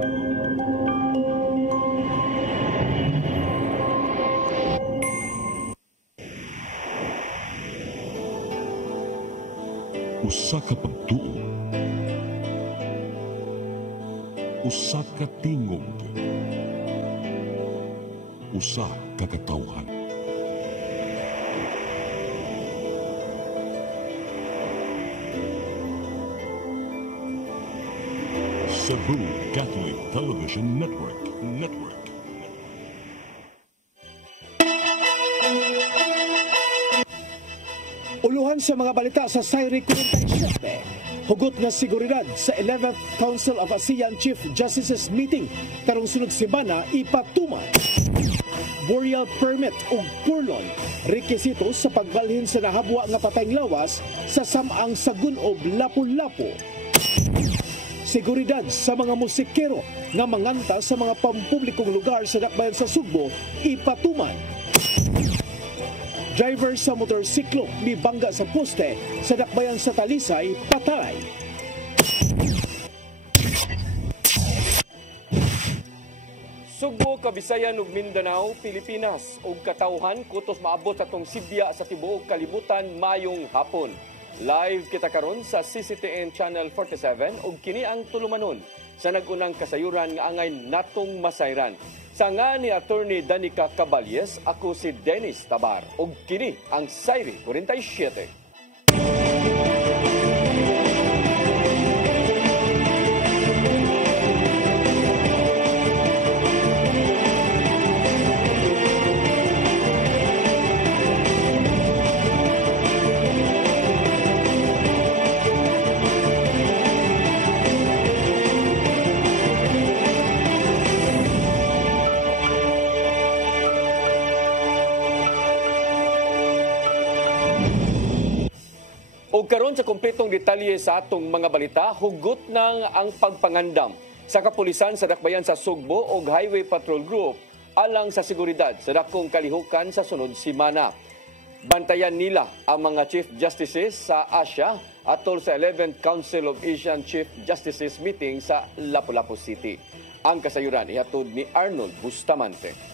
Usa ka pagtuo, usa ka tingog, usa ka katawhan. Cebu Catholic Television Network. Uluhan sa mga balita sa Sayri 47. Hugot nga seguridad sa 11th Council of ASEAN Chief Justices meeting karong sunod semana ipatuman. Burial permit o purlon, rekisito sa pagbalhin sa nahabwa nga patayng lawas sa samang sagunob Lapu-Lapu. Seguridad sa mga musikero nga manganta sa mga pampublikong lugar sa dakbayan sa Sugbo ipatuman. Driver sa motorsiklo mibangga sa poste sa dakbayan sa Talisay patay. Sugbo, Kabisayan ug Mindanao, Pilipinas ug katawhan kutos maabot atong Sibya sa tibuok kalibutan mayong hapon. Live kita karon sa CCTN Channel 47 ug kini ang tulumanon sa nagunang kasayuran nga angay natong masayran. Sa nga ni Attorney Danica Caballes, ako si Dennis Tabar ug kini ang Sayri 47. O karon sa kompletong detalye sa atong mga balita, hugot nang ang pagpangandam sa kapulisan sa dakbayan sa Sugbo o Highway Patrol Group alang sa seguridad sa dakong kalihukan sa sunod semana. Bantayan nila ang mga Chief Justices sa Asia atol sa 11th Council of ASEAN Chief Justices meeting sa Lapu-Lapu City. Ang kasayuran ihatod ni Arnold Bustamante.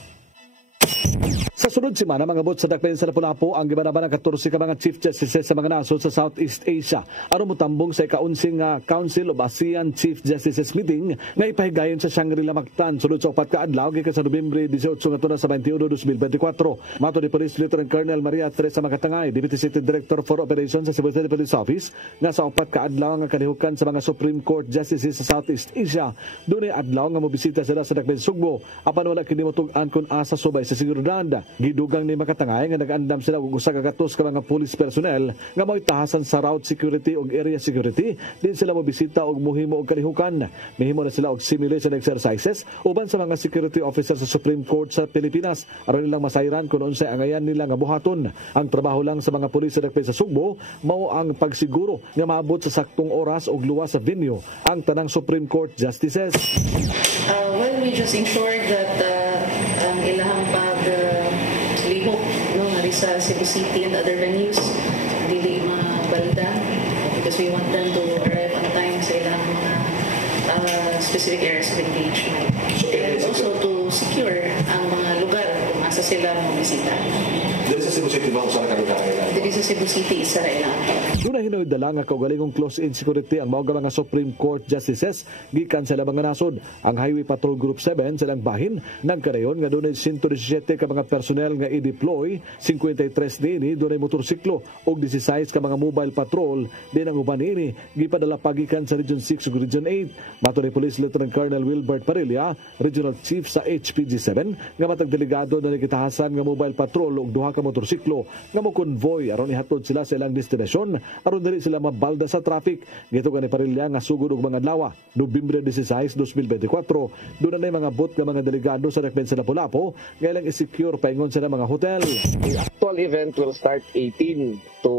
Sa sunod semana, mga bot sa dakbayan sa Lapu-Lapu ang gibanaban ng 14 ka mga Chief Justices sa mga nasod sa Southeast Asia aron motambong sa ika-11 nga Council of ASEAN Chief Justices meeting nga ipahigayon sa Shangri-La Mactan sulod sa 4 ka adlaw gikan sa Nobyembre 18 ngadto sa 21, 2024. Mato ni Police Lieutenant Colonel Maria Teresa Makatangay, Deputy City Director for Operations sa Cebu City Police Office, nga sa 4 ka adlaw nga kalihukan sa mga Supreme Court Justices sa Southeast Asia dunay adlaw nga mobisita sila sa dakbayan Sugbo apan wala kini motud-an kun asa subay sa seguridad. Gidugang ni Makatangay nga nag-andam sila og usa ka gatos ka mga police personnel nga mo'y tahasan sa route security ug area security. Din sila mobisita og muhimo og kalihukan. Mihimo na sila og simulation exercises uban sa mga security officer sa Supreme Court sa Pilipinas aron nilang masayran kung unsay angayan nila nga buhaton. Ang trabaho lang sa mga pulis sa dakbayan sa Sugbo mao ang pagsiguro nga maabot sa saktong oras og luwas sa venue ang tanang Supreme Court justices. Well, we just ensured that ang ilahang lihok sa Cebu City and other venues dili mabalda because we want them to arrive on time sa ilang mga specific areas of engagement and also to secure ang mga lugar kung asa sila mabisita. Dili sa Cebu City ba usa ka lugar? Dili sa Cebu City isa ra ilang. Duna hinoy dala nga kaugalingong close-in security ang mga mga Supreme Court Justices gikan sa mga nasod. Ang Highway Patrol Group 7 sa lang bahin nagkadayon nga dunay 117 ka mga personnel nga i-deploy, 53 nini dunay motorsiklo ug 16 ka mga mobile patrol din ang uban ini gipadala pagikan sa Region 6 ug Region 8. Mato ni Police Lieutenant Colonel Wilbert Parilla, Regional Chief sa HPG7, nga matag delegado na nagitahasan nga mobile patrol ug duha ka motorsiklo nga mo convoy aron ihatod sila sa ilang destinasyon aron dili sila mabalda sa traffic. Gitugan ni Parilla nga sugod og mga adlaw, Nobyembre 16, 2024, doon na mga bot nga mga delegado sa dakbayan sa Lapu-Lapu nga ilang i-secure paingon sa mga hotel. The actual event will start 18 to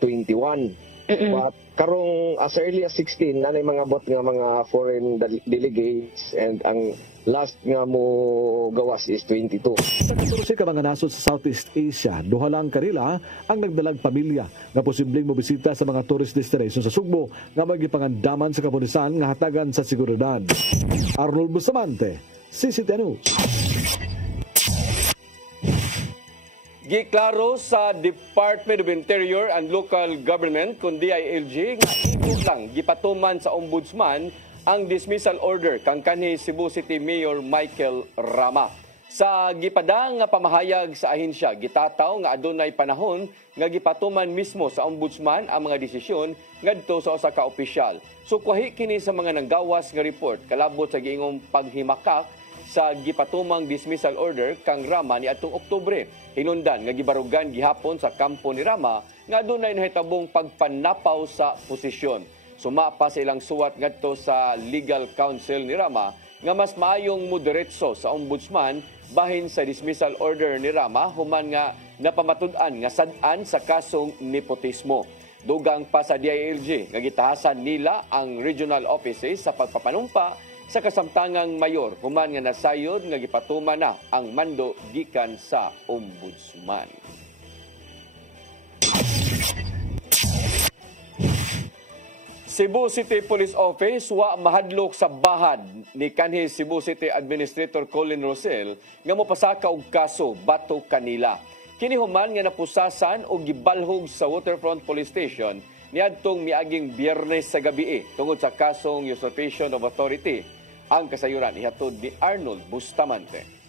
21 But karong as early as 16 nanay mga bot nga mga foreign delegates, and ang last nga mo gawas is 22. Sa 14 ka mga nasod sa Southeast Asia, duha lang kanila ang nagdalag pamilya nga posibleng mobisita sa mga tourist destination sa Sugbo nga magipangandaman sa kapulisan nga hatagan sa seguridad. Arnold Bustamante, CCTV News. Giklaro sa Department of Interior and Local Government kun DILG nga ito lang gipatuman sa Ombudsman ang dismissal order kang kanhi Cebu City Mayor Michael Rama. Sa gipadang nga pamahayag sa ahensya, gitataw nga adunay panahon nga gipatuman mismo sa Ombudsman ang mga desisyon ngadto sa usa ka opisyal. Sukwahi kini sa mga nanggawas nga report kalabot sa giingong paghimakak sa gipatumang dismissal order kang Rama ni atong Oktubre. Hinundan nga gibarugan gihapon sa kampo ni Rama nga adunay nahitabong pagpanapaw sa posisyon. Suma pa sa ilang suwat ngadto sa legal counsel ni Rama nga mas maayong moderetso sa ombudsman bahin sa dismissal order ni Rama human nga napamatud-an nga sad-an sa kasong nepotismo. Dugang pa sa DILG nga gitahasan nila ang regional offices sa pagpapanumpa sa kasamtangang mayor human nga nasayod nga gipatuman na ang mando gikan sa ombudsman. Cebu City Police Office wa mahadlok sa bahad ni kanhi Cebu City Administrator Colin Rosel nga mopasaka og kaso batok kanila. Kini human nga napusasan og gibalhog sa Waterfront Police Station niadtong miaging Biyernes sa gabi tungod sa kasong usurpation of authority. Ang kasayuran ihatod ni Arnold Bustamante.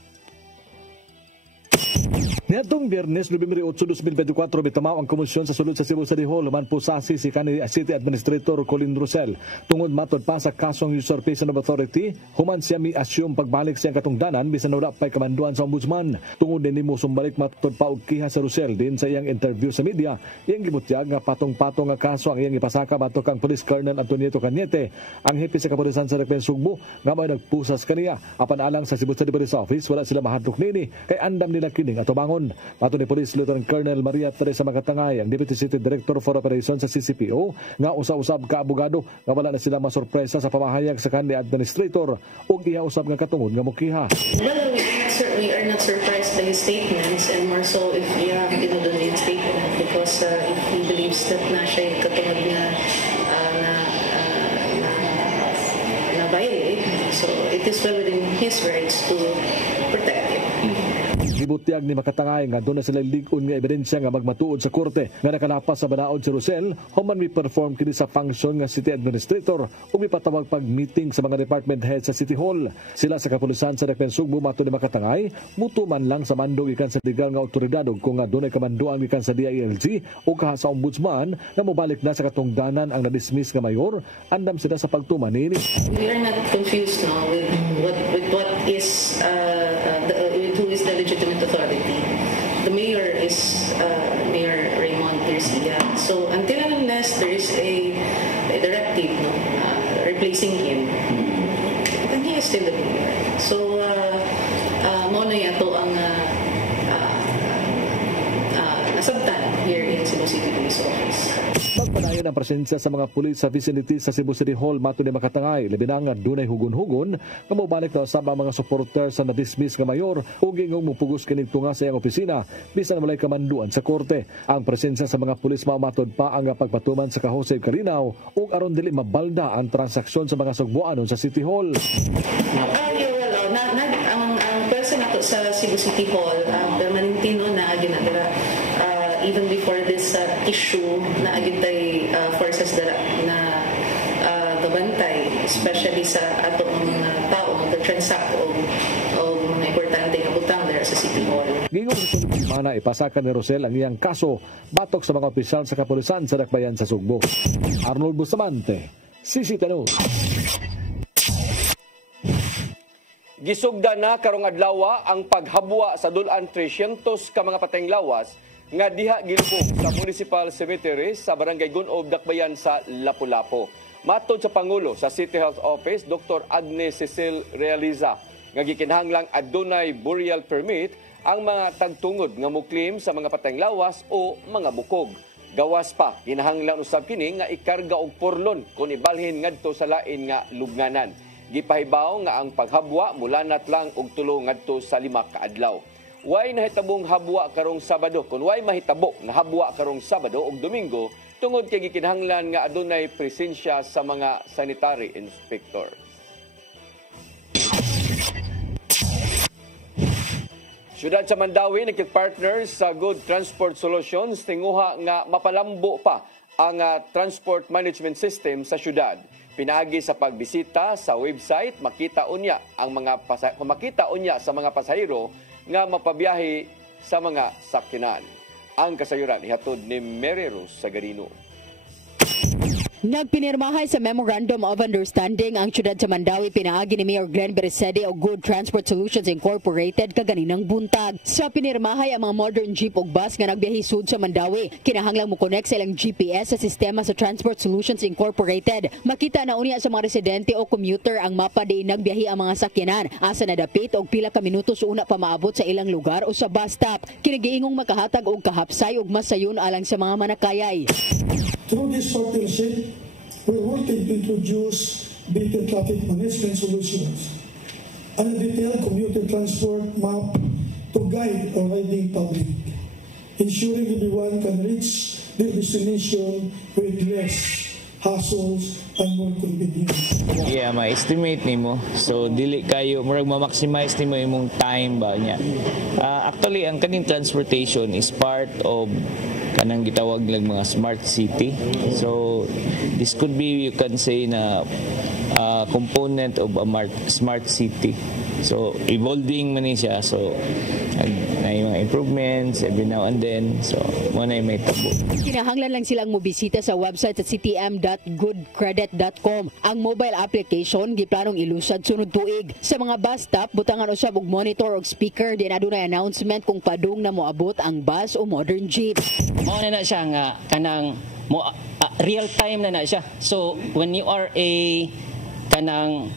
Niadtong Biyernes, Nobyembre 8, 2024, bitamaw ang komisyon sa sulod sa Cebu City Hall human pusasi si kanhi City Administrator Colin Rosel tungod matod pa sa kasong usurpation of authority human siya mi-assume pagbalik siyang katungdanan bisan wala pay kamanduan sa ombudsman. Tungod din nimo sumbalik matod pa og kiha sa Rosel din sa iyang interview sa media, iyang gibutyag nga patong-patong nga kaso ang iyang ipasaka batok kang Police Colonel Antonieta Cañete, ang hepe sa kapulisan sa Dakbayan Sugbo nga may nagpusas kaniya. Apan alang sa Cebu City Police Office wala sila mahadlok nini kay andam nila kining atubangon. Mato ni Police Lieutenant Colonel Maria Teresa Makatangay, ang Deputy City Director for Operations sa CCPO, nga usa-usab ka abogado nga wala na sila masurpresa sa pamahayag sa kanhi administrator ug ihausab nga katungod nga mukiha. Well, we are not surprised by his statements, and more so if you have the statement because if he believes that na siya katungod nga na violate, so it is well within his rights to protect him. Gibutyag ni Makatangay nga doon na sila ligon nga ebidensya nga magmatuod sa korte nga nakalapas sa banaod si Rosel human mi perform kini sa function nga city administrator ug mipatawag pag-meeting sa mga department head sa City Hall. Sila sa kapulisan sa Dakbayan Sugbo mato ni Makatangay muto man lang sa mandog ikan sa legal nga otoridad ug kung nga dunay kamanduan ikan sa DILG o kaha sa ombudsman nga mobalik na sa katungdanan ang na-dismiss nga mayor, andam sila sa pagtuman nini. We are not confused now with what is who is the legitimate authority. The mayor is Mayor Raymond Garcia. So until and unless there is a directive replacing him, then he is still the mayor. So mo na yato ang nasabtan here in Cebu City Police Office. Magpadayon ang presensya sa mga pulis sa vicinity sa Cebu City Hall mato ni Makatangay, labi na nga dunay hugon-hugon nga mobalik na usab ang mga supporter sa na-dismiss nga mayor ug ingong mupugos kini tunga sa iyang opisina bisan walay kamanduan sa korte. Ang presensya sa mga pulis maumatod pa ang pagpatuman sa Kahose Carinaw ug aron dili mabalda ang transaksyon sa mga sugboanon sa City Hall. Ang person nato sa Cebu City Hall permanentino na ginadala even before this issue na agitay forces na gabantay, especially sa ato mga tao mag-transact o mga importante nga butang there sa City Hall. Gingong sunod semana ipasaka ni Rosel ang iyang kaso batok sa mga opisyal sa kapulisan sa Dakbayan sa Sugbo. Arnold Bustamante, CCTV News. Gisugda na karong adlaw ang paghabwa sa dulan 300 ka mga patayng lawas nga diha gilubong sa Municipal Cemetery sa Barangay Gunob, Dakbayan sa Lapu-Lapu. Matod sa Pangulo sa City Health Office, Dr. Agnes Cecil Realiza, nga gikinahanglang adunay burial permit ang mga tagtungod nga muklim sa mga patayng lawas o mga bukog. Gawas pa, kinahanglan usab kini nga ikarga og porlon kung ibalhin ngadto sa lain nga lubnganan. Gipahibaw nga ang paghabwa mulanat lang og 3 ngadto sa 5 ka adlaw. Way nahitabong habwa karong Sabado, kun way mahitabo nga habwa karong Sabado ug Domingo tungod kay gikinahanglan nga adunay presensya sa mga sanitary inspector. Siyudad sa Mandawi nagkipартner sa Good Transport Solutions tinguha nga mapalambo pa ang transport management system sa siyudad. Pinaagi sa pagbisita sa website, makita unya sa mga pasahero nga mapabiyahe sa mga sakyanan. Ang kasayuran ihatod ni Mary Rose Sagarino. Nagpinirmahay sa Memorandum of Understanding ang siyudad sa Mandawi pinaagi ni Mayor Glenn Beresede o Good Transport Solutions Incorporated kaganinang buntag. Sa pinirmahay ang mga modern jeep o bus nga nagbiyahe sud sa Mandawi. Kinahanglang mo connect sa ilang GPS sa sistema sa Transport Solutions Incorporated. Makita na unya sa mga residente o commuter ang mapa di nagbiyahe ang mga sakyanan. Asa nadapit og pila ka minutos una pa maabot sa ilang lugar o sa bus stop. Kinagiingong makahatag og kahapsay ug masayon alang sa mga manakayay. Through this partnership, we're working to introduce better traffic management solutions and a detailed commuter transport map to guide our riding public, ensuring everyone can reach their destination with less hassles and more convenience. Yeah, ma-estimate nimo. So dili kayo murag ma-maximize nimo imong time ba niya. Actually, ang kaning transportation is part of kanang gitawag lang mga smart city. So this could be, you can say, na component of a smart city. So evolving man siya. So na yung mga improvements every now and then. So mo na may tabo. Kinahanglan lang silang mobisita sa website sa ctm.goodcredit.com. Ang mobile application giplanong ilusad sunod tuig. Sa mga bus stop butangan usab og monitor og speaker din adunay announcement kung padung na moabot ang bus o modern jeep. Mao na siya nga kanang real time na siya. So when you are a kanang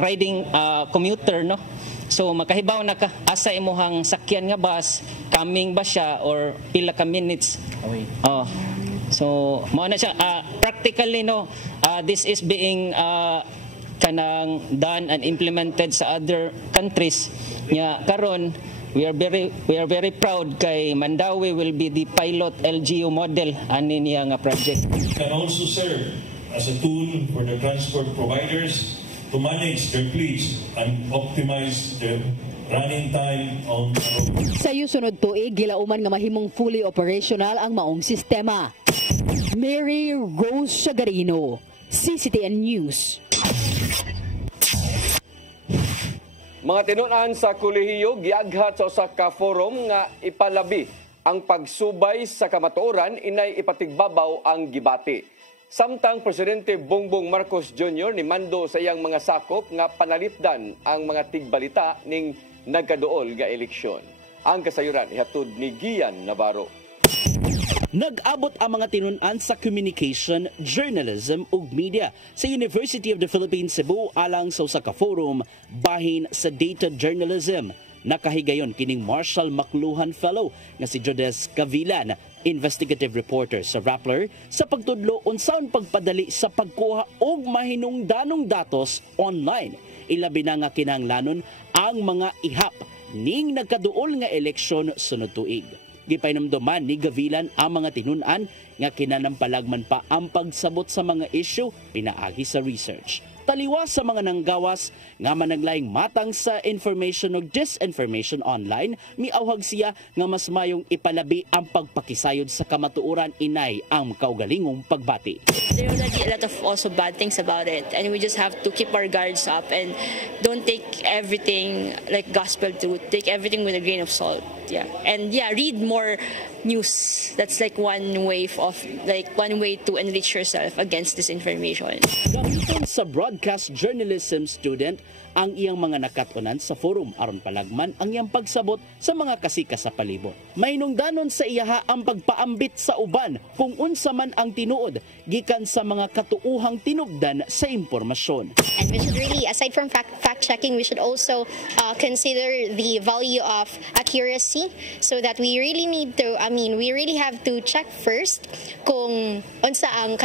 riding commuter, no, so makahibaw na ka asa imuhang sakyan nga bus, coming ba siya or pila ka minutes away. So mao na siya practically, no, this is being kanang done and implemented sa other countries. Nya karon we are very proud kay Mandawi will be the pilot LGU model ani niya nga project. Can also serve as a tool for the transport providers to manage their fleets and optimize their running time on the road. Sa sunod tuig gilauman nga mahimong fully operational ang maong sistema. Mary Rose Sagarino, CCTN News. Mga tinunan sa kolehiyo giaghat sa usa ka forum nga ipalabi ang pagsubay sa kamatuoran inay ipatigbabaw ang gibati. Samtang Presidente Bongbong Marcos Jr. ni mando sa iyang mga sakop nga panalipdan ang mga tigbalita ning nagkaduol nga eleksyon. Ang kasayuran ihatod ni Gian Navarro. Nag-abot ang mga tinunan sa communication, journalism ug media sa University of the Philippines Cebu alang sa usa ka forum bahin sa data journalism. Nakahigayon kining Marshall McLuhan Fellow nga si Jodes Cavillan, investigative reporter sa Rappler, sa pagtudlo unsaon pagpadali sa pagkuha og mahinungdanong datos online. Ilabi na nga kinahanglanon ang mga ihap ning nagkaduol nga eleksyon sunod tuig. Gipainomduman ni Gavilan ang mga tinunan nga kinanampalagman pa ang pagsabot sa mga isyu pinaagi sa research. Taliwas sa mga nanggawas nga managlaing matang sa information o disinformation online, miawhag siya nga mas mayong ipalabi ang pagpakisayod sa kamatuoran inay ang kaugalingong pagbati. There are already a lot of also bad things about it, and we just have to keep our guards up and don't take everything like gospel truth. Take everything with a grain of salt. Yeah, and read more news. That's like one way to enrich yourself against disinformation. Gamiton sa broadcast journalism student ang iyang mga nakatunan sa forum aron palagman ang iyang pagsabot sa mga kasika sa palibot. Mahinungdanon sa iyaha ang pagpaambit sa uban kung unsa man ang tinuod gikan sa mga katuuhang tinubdan sa impormasyon. And we should really, aside from fact checking, we should also consider the value of accuracy, so that we really need to, we really have to check first kung unsa ang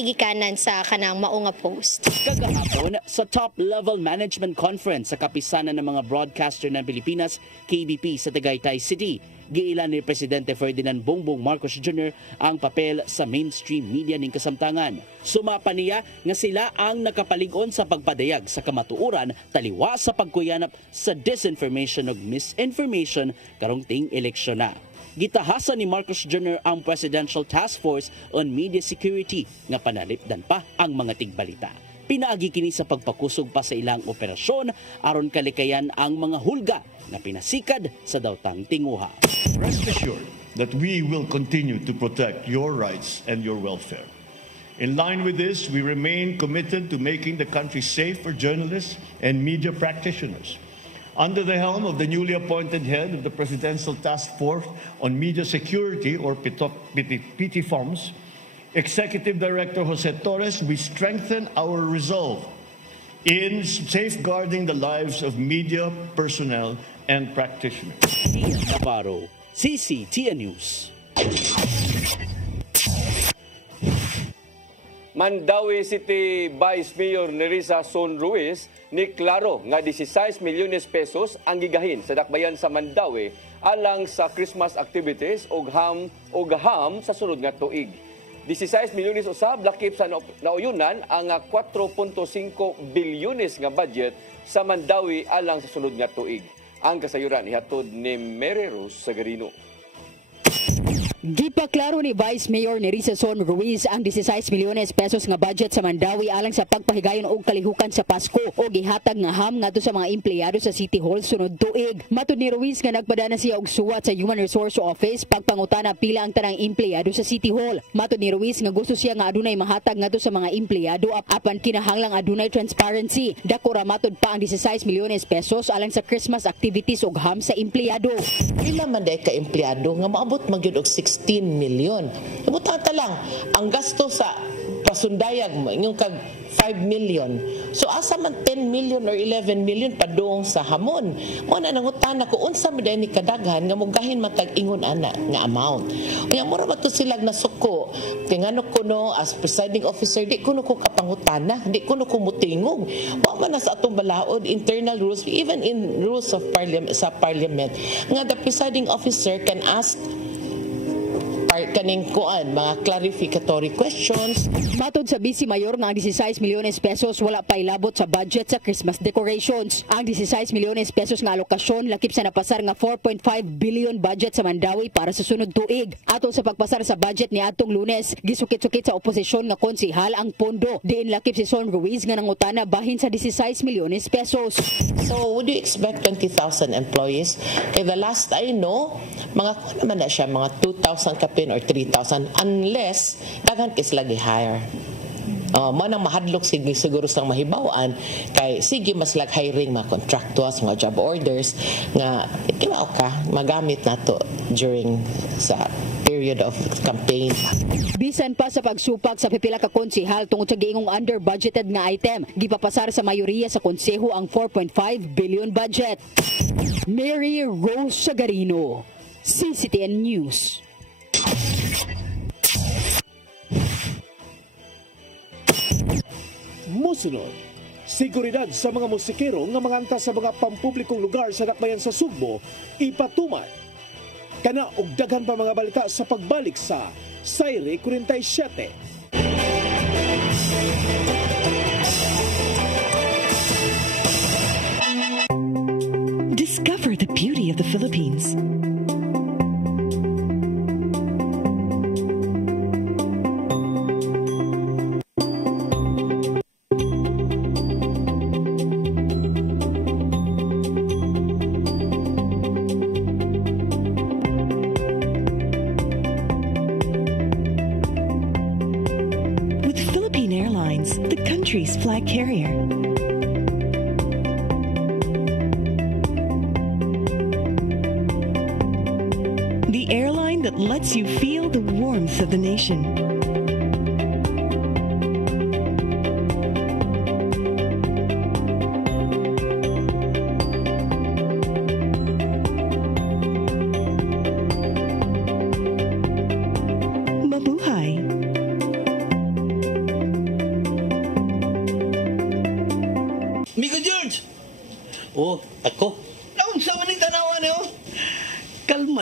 gigikanan sa kanang mao nga post. Kagahapon sa top-level management conference sa kapisanan ng mga broadcaster ng Pilipinas, KBP sa Tagaytay City, giilan ni Presidente Ferdinand Bongbong Marcos Jr. ang papel sa mainstream media ning kasamtangan. Sumapa niya nga sila ang nakapalig-on sa pagpadayag sa kamatuoran taliwa sa pagkuyanap sa disinformation ug misinformation karong ting eleksyon na. Gitahasan ni Marcos Jr. ang Presidential Task Force on Media Security nga panalipdan pa ang mga tigbalita. Pinaagi kini sa pagpakusog pa sa ilang operasyon aron kalikayan ang mga hulga na pinasikad sa dawtang tinguha. Rest assured that we will continue to protect your rights and your welfare. In line with this, we remain committed to making the country safe for journalists and media practitioners. Under the helm of the newly appointed head of the Presidential Task Force on Media Security, or PTFOMS, Executive Director Jose Torres, we strengthen our resolve in safeguarding the lives of media personnel and practitioners. Ian Navarro, CCTN News. Mandawi City Vice Mayor Nerissa Son Ruiz ni klaro nga 16 milyones pesos ang gigahin sa dakbayan sa Mandawi alang sa Christmas activities ug gaham sa sunod nga tuig. 16 milyones usab lakip sa nauyunan ang 4.5 bilyones nga budget sa Mandawi alang sa sunod nga tuig. Ang kasayuran ihatod ni Mary Rose Sagarino. Gipaklaro ni Vice Mayor Nerissa Son Ruiz ang 16 milyones pesos nga budget sa Mandawi alang sa pagpahigayon og kalihukan sa Pasko o gihatag nga ham ngadto sa mga empleyado sa City Hall sunod tuig. Matud ni Ruiz nga nagpadana siya og suwat sa Human Resource Office pagpangutana pila ang tanang empleyado sa City Hall. Matud ni Ruiz nga gusto siya nga adunay mahatag ngadto sa mga empleyado apan kinahanglang adunay transparency. Dako ra matud pa ang 16 milyones pesos alang sa Christmas activities ug ham sa empleyado. Pila man day ka empleyado nga maabot magyud og 16 milyon. Butata lang ang gasto sa pasundayag mo inyong kag 5 million. So asa man 10 million or 11 million padung sa hamon. Mo na nangutana ko unsa man day ni kadaghan nga mogahin matag ingon ana nga amount. Unya mura ba to sila nasuko. Tingano ko no as presiding officer di kuno ko kapangutana, di kuno ko mutingog. Wa man na sa atong balaod internal rules, even in rules of parliament sa parliament nga the presiding officer can ask kaning kuan mga clarificatory questions. Matod sa Vice Mayor nga ang 16 milyones pesos wala pa ilabot sa budget sa Christmas decorations. Ang 16 milyones pesos nga alokasyon lakip sa napasar nga 4.5 billion budget sa Mandawi para sa sunod tuig. Atol sa pagpasar sa budget ni atong Lunes, gisukit-sukit sa oposisyon nga konsehal ang pondo. Diin lakip si Son Ruiz nga nangutana bahin sa 16 milyones pesos. So would you expect 20,000 employees? Kay the last I know, mga kuan naman na siya mga 2,000 kapin or 3,000 unless daghan kay sila gi-hire. Manang mahadlok siguro sang mahibawaan kay sige mas lag hiring mga contractors, mga job orders nga kibaw ka magamit nato during sa period of campaign. Bisan pa sa pagsupak sa pipila ka konsehal tungod sa giingong under budgeted nga item, gipapasar sa mayoriya sa konseho ang 4.5 billion budget. Mary Rose Sagarino, CCTN News. Musunod, seguridad sa mga musikero nga manganta sa mga pampublikong lugar sa dakbayan sa Sugbo ipatuman. Kana og daghan pa mga balita sa pagbalik sa Sayre 47. Discover the beauty of the Philippines. Flag carrier. The airline that lets you feel the warmth of the nation. Oh, ako? Naunsa man yung tanawan niyo? Kalma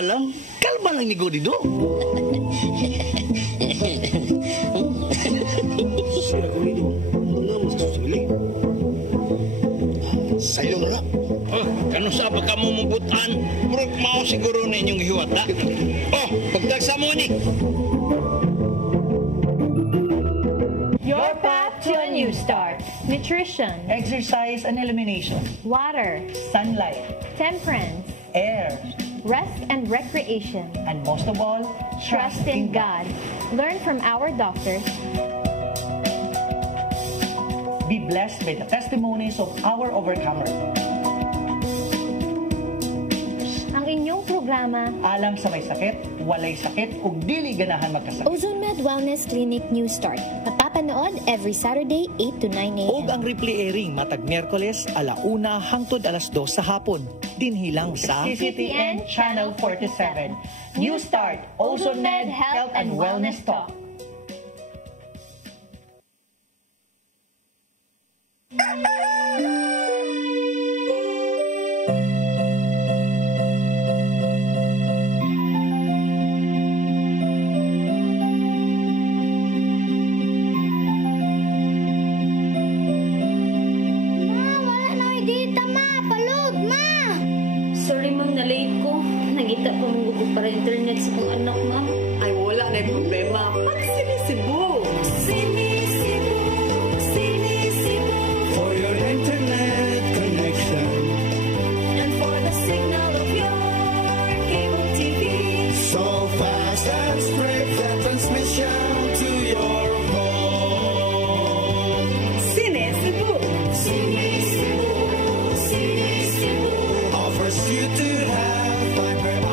lang ni Godido. Sira Godido, mga mas susuli. Sa'yo na. Oh, kano sa ba ka mo mabutan? Murag mao siguro na inyong hiwat, ha? Oh, pagtagsa mo ni. Your path to a new start. Nutrition. Exercise and elimination. Water. Sunlight. Temperance. Air. Rest and recreation. And most of all, trust in God. Learn from our doctors. Be blessed by the testimonies of our overcomers. Ang inyong programa, alam sa may sakit, walay sakit, ug dili ganahan magkasakit. Ozone Med Wellness Clinic New Start. Mapapanood every Saturday 8 to 9 a.m. Og ang replay airing matag Miyerkules 1:00 hangtod 2:00 sa hapon. Dinhilang sa CCTN Channel 47. New Start, Ozone Med Health and Wellness Talk. Para internet sa kong anak, ma'am. Ay, wala na yung problema. Pag-Sinisibu. Sinisibu. Sinisibu. For your internet connection. And for the signal of your cable TV. So fast and straight the transmission to your home. Sinisibu. Sinisibu. Sinisibu. Offers you to have fiber.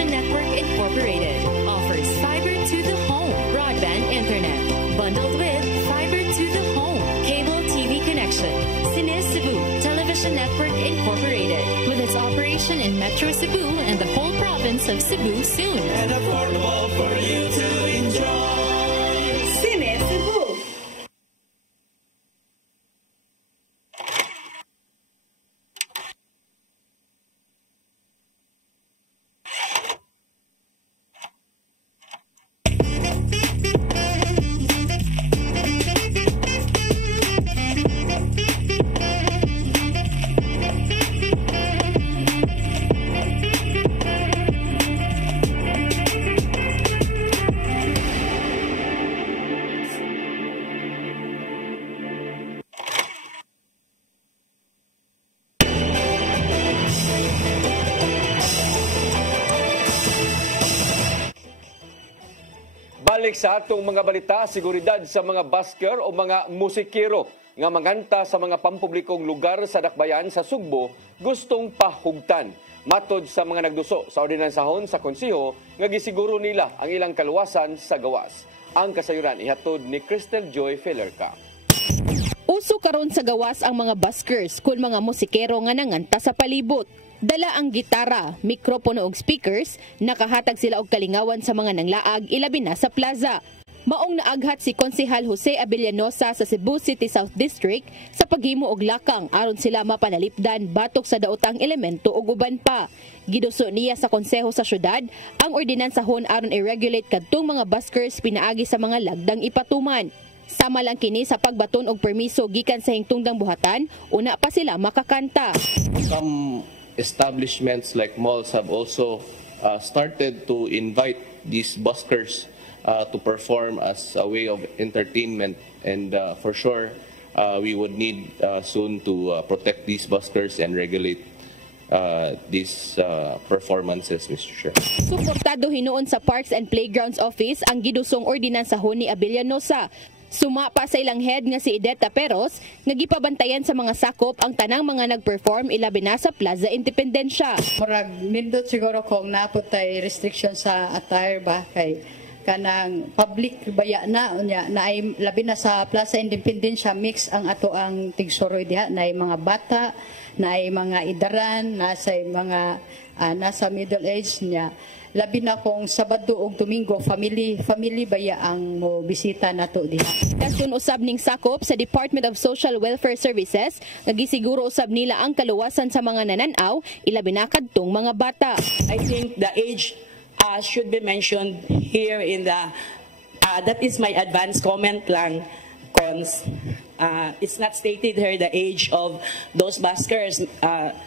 Network Incorporated offers fiber to the home broadband internet bundled with fiber to the home cable TV connection. Cine Cebu Television Network Incorporated with its operation in Metro Cebu and the whole province of Cebu soon. And affordable for you to enjoy. Cine Cebu. Balik sa atong mga balita, seguridad sa mga busker o mga musikero nga manganta sa mga pampublikong lugar sa dakbayan sa Sugbo gustong pahugtan. Matod sa mga nagduso sa ordinansahon sa konseho nga gisiguro nila ang ilang kaluwasan sa gawas. Ang kasayuran ihatod ni Crystal Joy Felerca. Uso karon sa gawas ang mga buskers kung mga musikero nga nanganta sa palibot. Dala ang gitara, mikropono ug speakers, nakahatag sila og kalingawan sa mga nanglaag ilabi na sa plaza. Maong naaghat si Konsehal Jose Abellanosa sa Cebu City South District sa paghimo og lakang aron sila mapanalipdan batok sa daotang elemento ug uban pa. Giduso niya sa konseho sa syudad ang ordinansahon aron i-regulate kadtong mga buskers pinaagi sa mga lagdang ipatuman. Sama lang kini sa pagbaton og permiso gikan sa hingtungdang buhatan, una pa sila makakanta. Establishments like malls have also started to invite these buskers to perform as a way of entertainment, and for sure we would need soon to protect these buskers and regulate these performances, Mr. Chair. Suportado hinuon sa Parks and Playgrounds Office ang gidusong ordinansahon ni Abellanosa. Sumapa sa ilang head nga si Edeta Peros, nga gipabantayan sa mga sakop ang tanang mga nag-perform ilabi na sa Plaza Independencia. Murag nindot siguro kung naputay restriction sa attire ba kay kanang public baya na ay labi na sa Plaza Independencia mix ang ato ang tigsoroy diha, na ay mga bata, na ay mga idaran, nasa middle age niya. Labi na kung Sabado ug Domingo family baya ang mo bisita nato diha. Kasun usab ning sakop sa Department of Social Welfare Services, nagisiguro usab nila ang kaluwasan sa mga nananaw, ilabi na kadtong mga bata. I think the age should be mentioned here in the, that is my advance comment lang, Cons. It's not stated here the age of those buskers.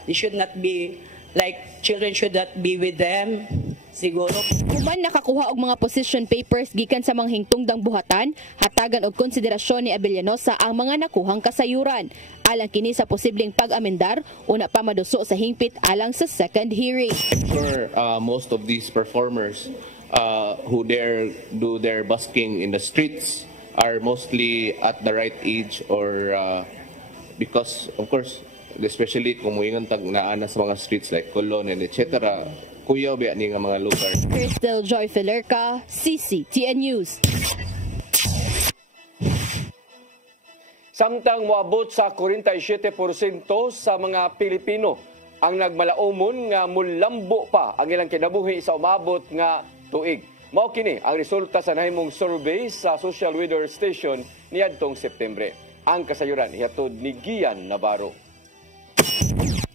They should not be, like, children should not be with them, siguro. Human nakakuha og mga position papers gikan sa mga hingtungdang buhatan, hatagan og konsiderasyon ni Abellanosa ang mga nakuhang kasayuran. Alang kini sa posibleng pag-amendar, una pa maduso sa hingpit alang sa second hearing. I'm sure most of these performers who dare do their busking in the streets are mostly at the right age, or because, of course, especially kung muingon tag naana sa mga streets like Colon and etc. Kuya biya ni nga mga lugar. Crystal Joy Filerca, CCTN News. Samtang moabot sa 47% sa mga Pilipino ang nagmalaumon nga mulambo pa ang ilang kinabuhi sa umabot nga tuig. Mao kini ang resulta sa nahimong survey sa Social Weather Station niadtong Septembre. Ang kasayuran ihatod ni Gian Navarro.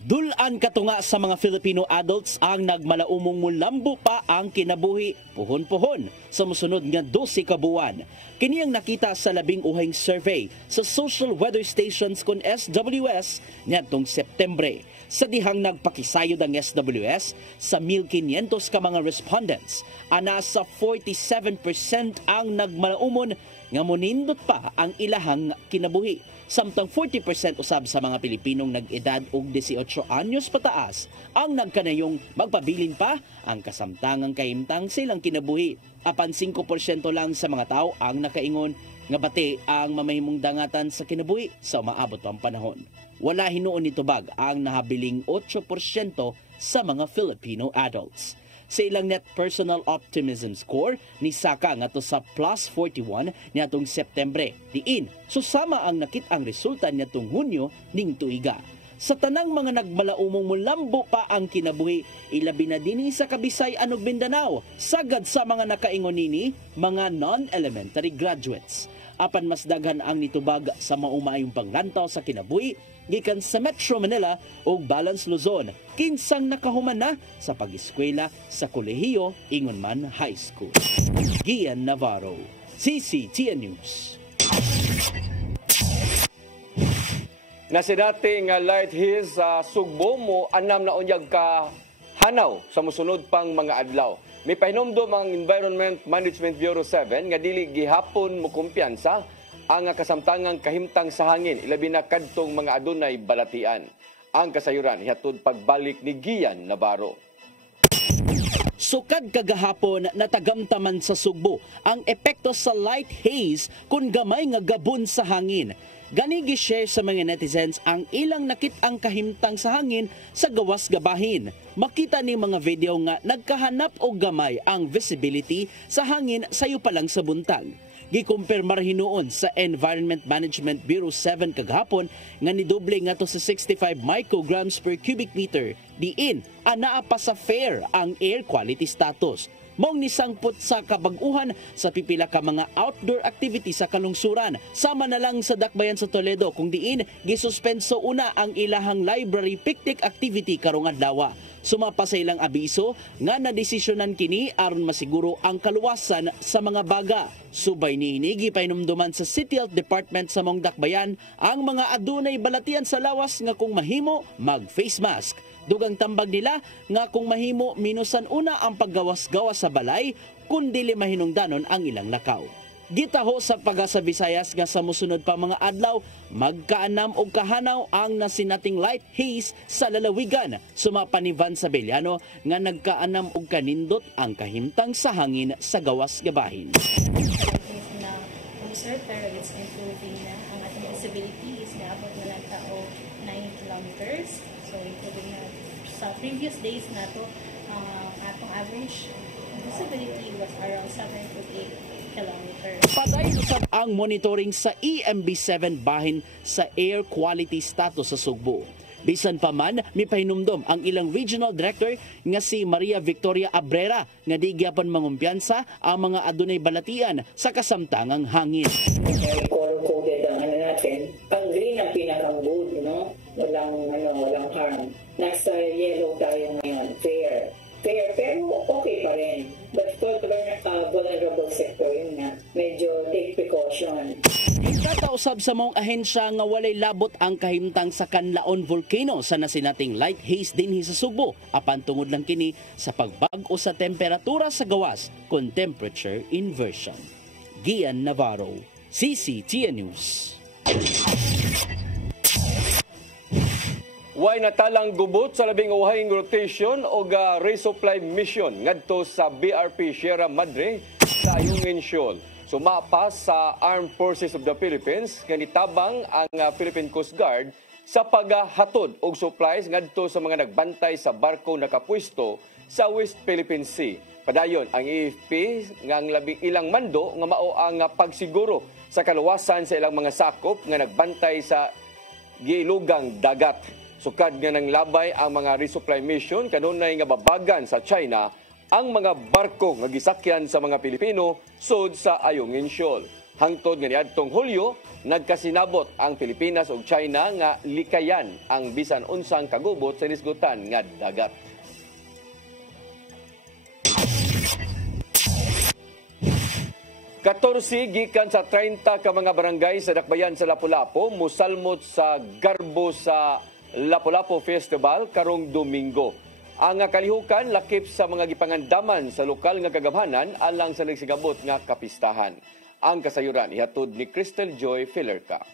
Dulan katunga sa mga Filipino adults ang nagmalaumong mulambo pa ang kinabuhi puhon-puhon sa mosunod nga 12 ka buwan. Kini ang nakita sa labing uhing survey sa Social Weather Stations kon SWS niadtong Septembre. Sa dihang nagpakisayod ang SWS sa 1,500 ka mga respondents, ana sa 47% ang nagmalaumon nga monindot pa ang ilahang kinabuhi. Samtang 40% usab sa mga Pilipinong nag-edad og 18 anyos pataas ang nagkanayong magpabilin pa ang kasamtangang kahimtang silang kinabuhi. Apan 5% lang sa mga tao ang nakaingon nga bati ang mamahimong dangatan sa kinabuhi sa umaabot pang panahon. Wala hinuon nitubag ang nahabiling 8% sa mga Filipino adults. Sa ilang net personal optimism score ni Saka ngadto sa plus 41 niadtong Septembre. Diin susama ang nakit-ang resulta niadtong Hunyo ning tuiga. Sa tanang mga nagmalaumong mulambo pa ang kinabuhi, ilabi na dinhi sa Kabisayan ug Mindanao, sagad sa mga nakaingon nini mga non-elementary graduates. Apan mas daghan ang nitubag sa maumayong panglantaw sa kinabuhi gikan sa Metro Manila ug Balance Luzon, kinsang nakahuman na sa pag-eskwela sa kolehiyo ingon man high school. Gian Navarro, CCTN News. Nasidati nga light haze sa Sugbo mo anam na unyag ka hanaw sa mosunod pang mga adlaw. May pahinomdom ang Environment Management Bureau 7 nga dili gihapon mo kumpiyansa ang kasamtangang kahimtang sa hangin, ilabi na kadtong mga adunay balatian. Ang kasayuran ihatod pagbalik ni Gian Navarro. Sukad kagahapon natagamtaman sa Sugbo ang epekto sa light haze kung gamay nga gabon sa hangin. Gani gi-share sa mga netizens ang ilang nakit-ang kahimtang sa hangin sa gawas gabahin. Makita ni mga video nga nagkahanap og gamay ang visibility sa hangin sayo pa lang sa buntag. Gikumpirmar hinuon sa Environment Management Bureau 7 kagahapon nga nidoble nga to sa 65 micrograms per cubic meter. Diin, anaa pa sa fair ang air quality status. Mong nisangpot sa kabag-uhan sa pipila ka mga outdoor activity sa kalungsuran. Sama na lang sa Dakbayan sa Toledo kung diin gisuspenso una ang ilahang library picnic activity karong adlaw. Sumapa sa ilang abiso nga nadesisyonan kini aron masiguro ang kaluwasan sa mga baga. Subay niini gipahinumduman sa City Health Department sa mong Dakbayan ang mga adunay balatian sa lawas nga kung mahimo mag-face mask. Dugang tambag nila nga kung mahimo minusan una ang paggawas-gawas sa balay kun dili mahinungdanon ang ilang lakaw. Gitaho sa Pag-asa Visayas nga sa mosunod pa mga adlaw, magkaanam og kahanaw ang nasinating light haze sa lalawigan. Sumapa ni Van Sabeliano nga nagkaanam og kanindot ang kahimtang sa hangin sa gawas gabahin. Sir, pero it's improving na ang ating visibility is naabot na lang tao 9 kilometers. So improving na sa previous days na to atong average visibility was around 7 to 8 kilometers. Patay usab ang monitoring sa EMB7 bahin sa air quality status sa Sugbo. Bisan pa man, mipahinumdom ang ilang regional director nga si Maria Victoria Abrera nga di gyapon mangumpiyansa ang mga adunay balatian sa kasamtangang hangin. Color-coded ang natin. Ang green ang pinaka-good, no? Walang harm. Nasa yellow tayo ngayon, fair, pero okay pa rin. But for the vulnerable sector, yun nga, medyo take precaution. Ikatausab sa mong ahensya nga walay labot ang kahimtang sa Canlaon Volcano sa nasinating light haze dinhi sa Sugbo. Apan tungod lang kini sa pagbag-o sa temperatura sa gawas kon temperature inversion. Gian Navarro, CCTN News. Way natalang gubot sa labing uhayng rotation o resupply mission ngadto sa BRP Sierra Madre sa Ayungin Shoal. Sumapas sa Armed Forces of the Philippines nga nitabang ang Philippine Coast Guard sa paghatod og supplies ngadto sa mga nagbantay sa barko nakapwesto sa West Philippine Sea. Padayon ang AFP nga ang labing ilang mando nga mao ang pagsiguro sa kaluwasan sa ilang mga sakop nga nagbantay sa giilugang dagat. Sukad nga ng labay ang mga resupply mission kanunay nga babagan sa China ang mga barko nga gisakyan sa mga Pilipino sud sa Ayungin Shoal. Hangtod nga niadtong Hulyo, nagkasinabot ang Pilipinas ug China nga likayan ang bisan unsang kagubot sa nisgutan nga dagat. Katorsi gikan sa 30 ka mga barangay sa dakbayan sa Lapu-Lapu musalmot sa garbo sa Lapu-Lapu Festival karong Domingo. Ang kalihukan lakip sa mga gipangandaman sa lokal nga kagamhanan alang sa nagsigabot nga kapistahan. Ang kasayuran ihatod ni Crystal Joy Filerca.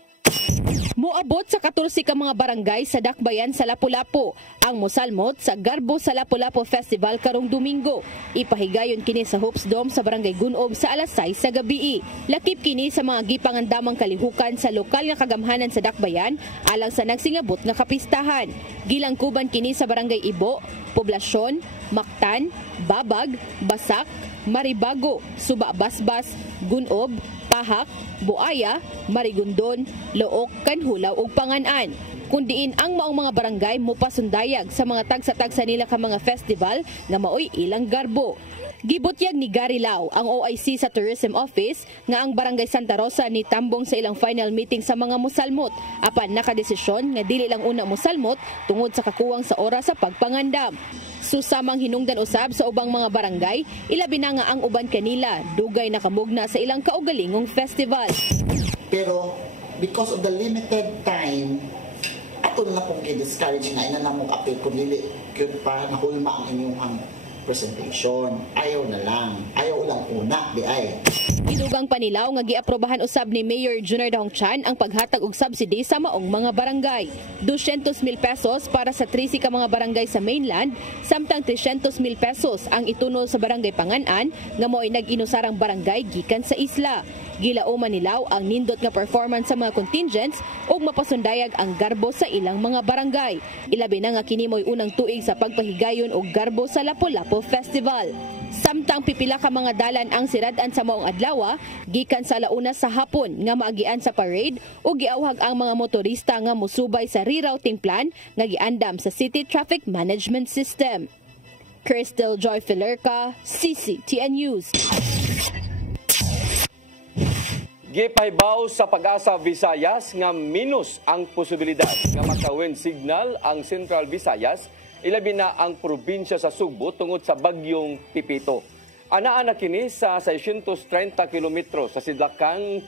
Moabot sa 14 ka mga barangay sa dakbayan sa Lapu-Lapu ang mosalmot sa Garbo sa Lapu-Lapu Festival karong Domingo. Ipahigayon kini sa Hopes Dome sa Barangay Gunob sa alas 6 sa gabi. Lakip kini sa mga gipangandamang kalihukan sa lokal nga kagamhanan sa dakbayan alang sa nagsingabot nga kapistahan. Gilangkuban kini sa Barangay Ibo, Poblasyon, Mactan, Babag, Basak, Maribago, Suba Basbas, Gunob, Pahak, Buaya, Marigondon, Look, Kanhulaw ug Panganan. Kundiin ang maong mga barangay mopasundayag sa mga tagsa-tagsa nila ka mga festival nga maoy ilang garbo. Gibutyag ni Gary Lau, ang OIC sa Tourism Office, nga ang Barangay Santa Rosa ni tambong sa ilang final meeting sa mga musalmot. Apan nakadesisyon nga dili lang una musalmot tungod sa kakuwang sa oras sa pagpangandam. Susamang hinungdan usab sa ubang mga barangay, ilabi na nga ang uban kanila dugay nakamugna sa ilang kaugalingong festival. Pero because of the limited time, ato na pong i-discourage na ina namong apel kung dili yun pa nahulma ang inyong presentation. Ayaw na lang. Ayaw lang una, di ay. Idugang panilaw nga giaprobahan usab ni Mayor Junior Dahong Chan ang paghatag og subsidy sa maong mga barangay. 200,000 pesos para sa 13 ka mga barangay sa mainland, samtang 300,000 pesos ang itunol sa Barangay Panganan nga mo'y nag-inusarang barangay gikan sa isla. Gilauman nilaw ang nindot nga performance sa mga contingents ug mapasundayag ang garbo sa ilang mga barangay. Ilabi na nga kini mo'y unang tuig sa pagpahigayon og garbo sa Lapu-Lapu Festival. Samtang pipila ka mga dalan ang sirad-an sa maong adlaw, gikan sa alauna sa hapon nga maagian sa parade ug giawhag ang mga motorista nga musubay sa rerouting plan nga giandam sa City Traffic Management System. Crystal Joy Filerca, CCTN News. Gipahibaw sa Pag-asa Visayas nga minus ang posibilidad nga maka-wind signal ang Central Visayas, ilabi na ang probinsya sa Sugbo tungod sa bagyong Pipito. Anaa na kini sa 630 kilometro sa sidlakang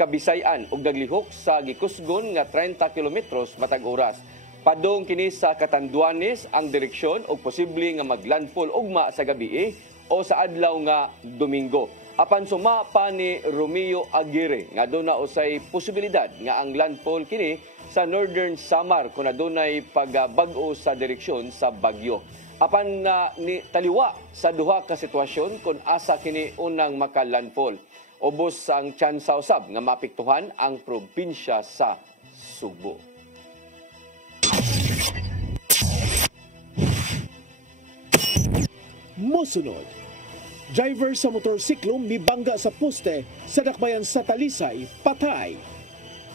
Kabisayan ug naglihok sa gikusgon nga 30 kilometros matag oras. Padong kini sa Catanduanes ang direksyon ug posible nga maglandfall ugma sa gabi o sa adlaw nga Domingo. Apan suma pa ni Romeo Aguirre nga doon na usay posibilidad nga ang landfall kini sa Northern Samar kung adunay pagbag-o sa direksyon sa bagyo. Apan ni taliwa sa duha ka sitwasyon kung asa kini unang maka-landfall. Ubos ang tsansa usab nga mapiktuhan ang probinsya sa Sugbo. Mosunod, Driver sa motorsiklo mibangga sa poste sa dakbayan sa Talisay, patay.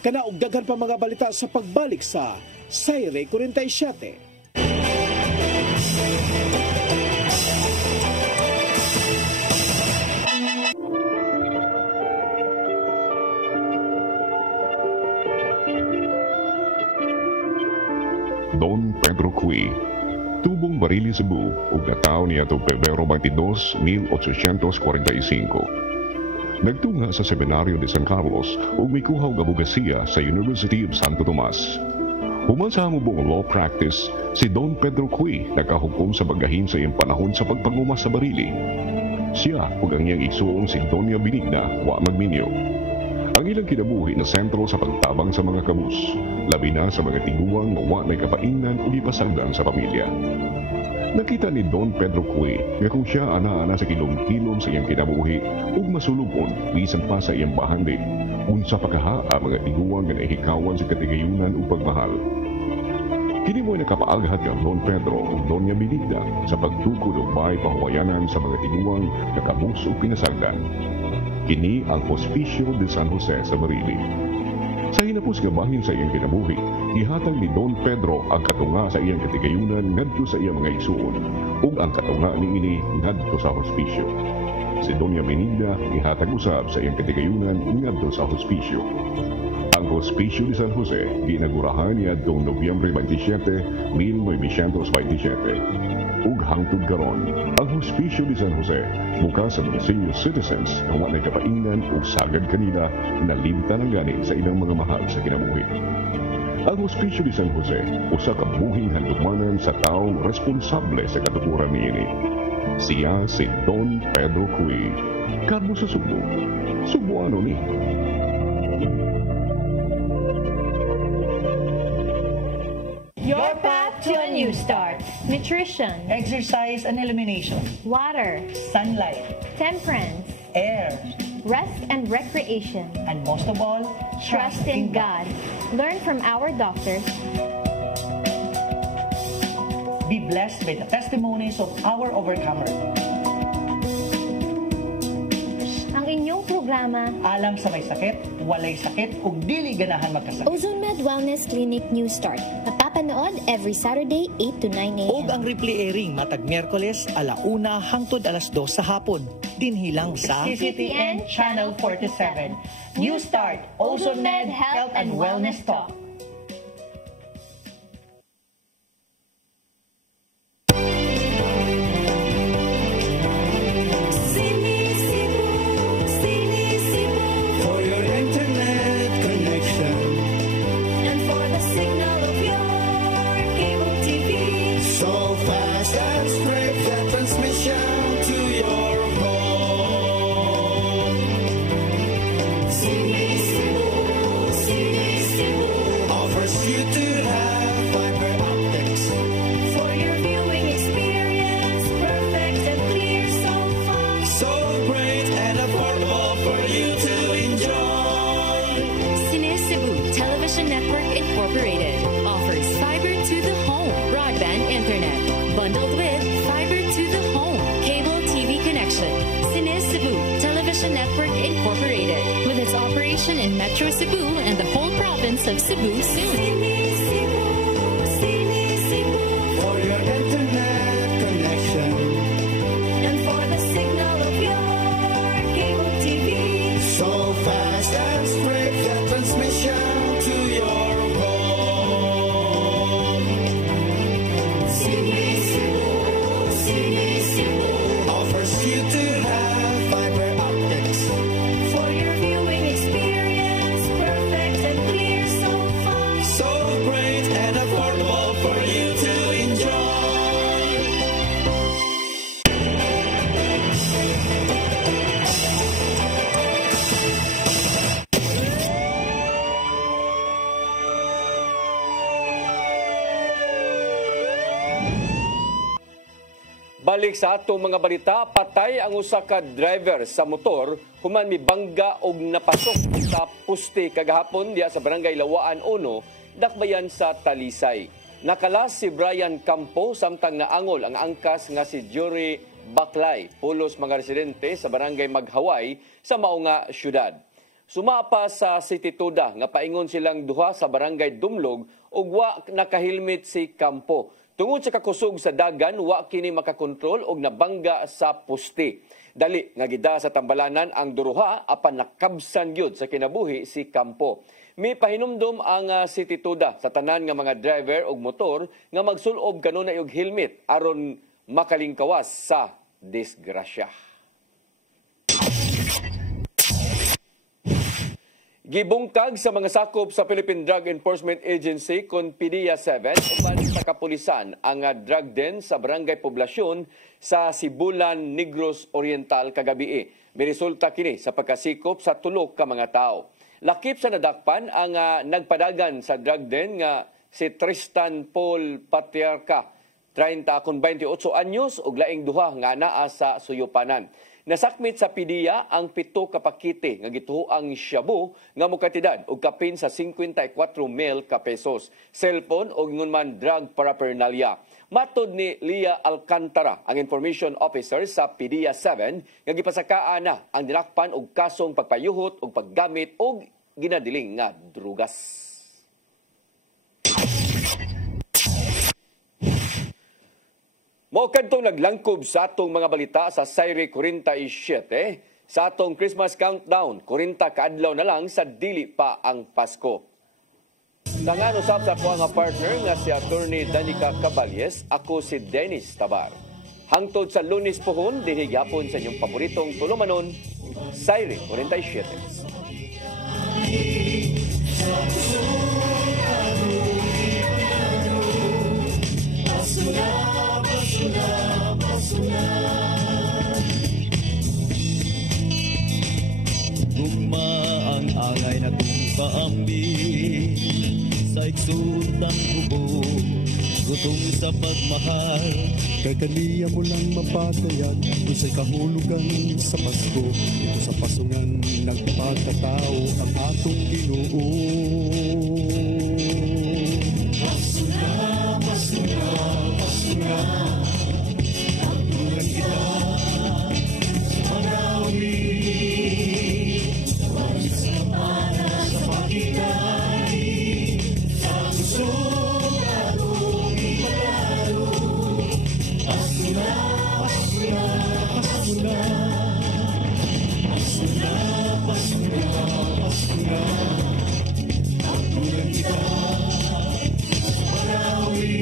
Kanaog daghan pa mga balita sa pagbalik sa Sayre 47. Don Pedro Cui, tubong barili Cebu, ug nataw niya to Pebrero 22, 1845. Nagtunga sa Seminaryo de San Carlos ug mikuhaw nga abogasiya sa University of Santo Tomas. Human sa hamubong law practice, si Don Pedro Cui nakahukom sa bagahin sa iyang panahon sa pagpangumas sa barili. Siya ug ang iyang igsuong si Doña Benigna wa magminyo. Ang ilang kinabuhi na sentro sa pagtabang sa mga kabus, labi na sa mga tiguang na wa na'y kapainan o ipasagdan sa pamilya. Nakita ni Don Pedro Cui nga kung siya ana-ana sa kilom-kilom sa iyang kinabuhi ug masulubon bisan pa sa iyang bahandi, unsa pa kaha ang mga tiguang nga nahikawan sa katigayunan ug pagmahal. Kini mo'y nakapaaghat kang Don Pedro ug Doña Benigna sa pagtukod ug bay pahuwayanan sa mga tiguang na kabus ug pinasagdan. Kini ang Hospicio de San Jose sa Barili. Sa hinapos nga bahin sa iyang kinabuhi, gihatag ni Don Pedro ang katunga sa iyang katigayunan ngadto sa iyang mga igsuon ug ang katunga niini ngadto sa hospicio. Si Doña Benigna gihatag usab sa iyang katigayunan ngadto sa hospicio. Ang Hospicio de San Jose ginagurahan niadtong Nobyembre 27, 1927. Ug hangtod karon, ang Hospicio de San Jose bukas sa mga senior citizens na walay kapainan ug sagad kanila na limta ng gani sa ilang mga mahal sa kinabuhi. Ang Hospicio de San Jose usa ka buhing handumanan sa taong responsable sa katuturan niini. Siya si Don Pedro Cui. Karmo sa Subo. Subuano ni. Your path to a new start. Nutrition. Exercise and elimination. Water. Sunlight. Temperance. Air. Rest and recreation. And most of all, Trust in God. Learn from our doctors. Be blessed by the testimonies of our overcomers. Ang inyong programa, Alam sa may sakit, walay sakit, ug dili ganahan magkasakit. OzoneMed Wellness Clinic New Start. Napapanood every Saturday 8 to 9 a.m. Ug ang replay airing matag Miyerkules 1:00 hangtod 2:00 sa hapon. Dinhi lang sa CCTN Channel 47. New Start, OzoneMed Health and Wellness Talk. In Metro Cebu and the whole province of Cebu soon. For your internet connection and for the signal of your cable TV. So fast and straight the transmission to your home. Sini Cebu offers you to have fiber optics for your viewing experience, perfect and clear so far. So great and affordable for you to enjoy. Balik sa atong mga balita, patay ang usa ka driver sa motor human mibangga og napasok sa puste kagahapon diya sa Barangay Lawaan 1, dakbayan sa Talisay. Nakalas si Brian Campo samtang naangol ang angkas nga si Jory Baclay, pulos mga residente sa barangay Maghaway sa maunga syudad. Sumapa sa City Tuda nga paingon silang duha sa barangay Dumlog ug wa nakahilmet si Campo. Tungod sa kakusog sa dagan, wa kini makakontrol og nabangga sa poste. Dali nga gida sa tambalanan ang duruha apan nakabsan gyud sa kinabuhi si Campo. May pahinumdom ang City Tuda sa tanan nga mga driver ug motor nga magsulob kanunay og helmet aron makalingkawas sa disgrasya. Gibungkag sa mga sakop sa Philippine Drug Enforcement Agency kon PDEA 7 uban sa kapulisan ang drug den sa barangay poblasyon sa Sibulan, Negros Oriental kagabi. May resulta kini sa pagkasikop sa tulo ka mga tao. Lakip sa nadakpan ang nagpadagan sa drug den nga si Tristan Paul Patriarca, 30 akong 28 anyos ug laing duha nga anaa sa suyupanan. Nasakmit sa PDEA ang 7 ka pakete nga gituoang shabu nga mokatidad og kapin sa 54,000 pesos, cellphone ug ingon man drug paraphernalia. Matod ni Lia Alcantara, ang information officer sa PDEA 7, nga gipasakaan na ang dinakpan og kasong pagpayuhot og paggamit og ginadiling nga drugas. Mao kadtong naglangkob sa atong mga balita sa Sayre 47 sa atong Christmas countdown. 40 kaadlaw na lang sa dili pa ang Pasko. Tangan usab sa ko nga partner nga si Attorney Danica Caballes, ako si Dennis Tabar. Hangtod sa Lunes pohon dinhi gyapon sa inyong paboritong tulumanon, Sayre 47. Gugma ang angay na itong kaambi sa iksuntang hubog, gutong sa pagmahal. Kay kaniya mo lang mapatayan kung sa'y kahulugan sa Pasko. Ito sa pasungan nagpagkatao ang atong Ginoo. Pasko na, Pasko na, Pasko na. Pagtulan kita sa Manawi. Waris na para sa pagkitay. Sa pusong atong ikalaro. Pasko na, Pasko na, Pasko na. Pasko na, Pasko na, Pasko na. Pagtulan kita sa Manawi.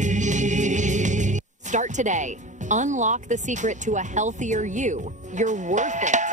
Start today. Unlock the secret to a healthier you. You're worth it.